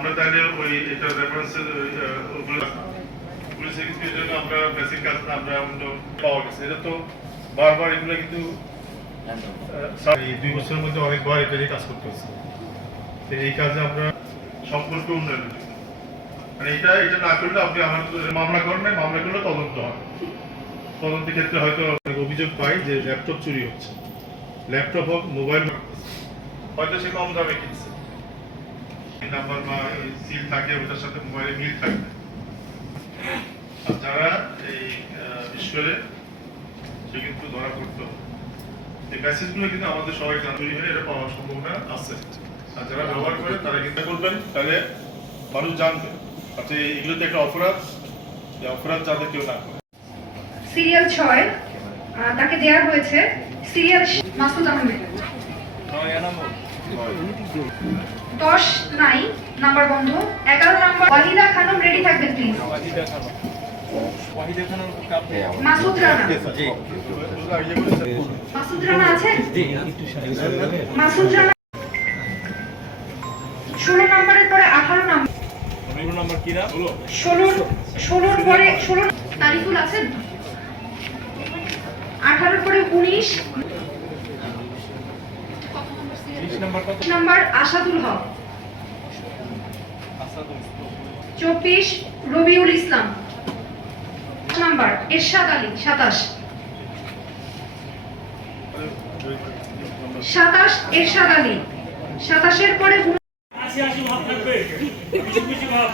আমরা তাহলে ওই এটা রেফারেন্স পুলিশ সেক্রেটারির জন্য আমরা বেসিক কাজ না আমরা অন্য পাওয়া গেছে। এটা তো বারবার এগুলো কিন্তু এই দুই বছরের মধ্যে অনেকবার এটা নিয়ে কাজ করতে হচ্ছে। তো এই কাজে আমরা সম্পর্ক উন্নয়নের জন্য। মানে এটা এটা না করলে আপনি আমার মামলা করেন নাই, মামলা করলে তদন্ত হয়। তদন্তের ক্ষেত্রে হয়তো অনেক অভিযোগ পাই যে ল্যাপটপ চুরি হচ্ছে। ল্যাপটপ হোক মোবাইল হোক হয়তো সে কম দামে কিনছে। নাম্বার বা সিল থাকে ওটার সাথে মোবাইলে মিল থাকবে। আর যারা এই আহ, সে কিন্তু ধরা পড়তো। এই মেসেজগুলো কিন্তু আমাদের সবাই জানুরি হয়ে এটা পাওয়ার সম্ভাবনা আছে। আর যারা ব্যবহার করে তারা কিন্তু করবেন তাহলে মানুষ জানবে। আচ্ছা এগুলোতে একটা অপরাধ যে অপরাধ যাতে কেউ না করে। সিরিয়াল ছয় তাকে দেওয়া হয়েছে সিরিয়াল মাসুদ আহমেদ। দশ নাই, নাম্বার বন্ধ। এগারো নাম্বার, ওয়াহিদা খানম রেডি থাকবেন প্লিজ ষোলো নাম্বারের পরে আঠারো নাম্বার। ষোলোর পরে, ষোলো তারিকুল আছেন? আঠারোর পরে উনিশ। নাম্বার কত? নাম্বার আসাদুল হক। চব্বিশ রবিউল ইসলাম। নাম্বার এরশাদ আলী সাতাশ। সাতাশ এরশাদ আলী। সাতাশের পরে আশি আশি ভাব থাকবে। ভাব।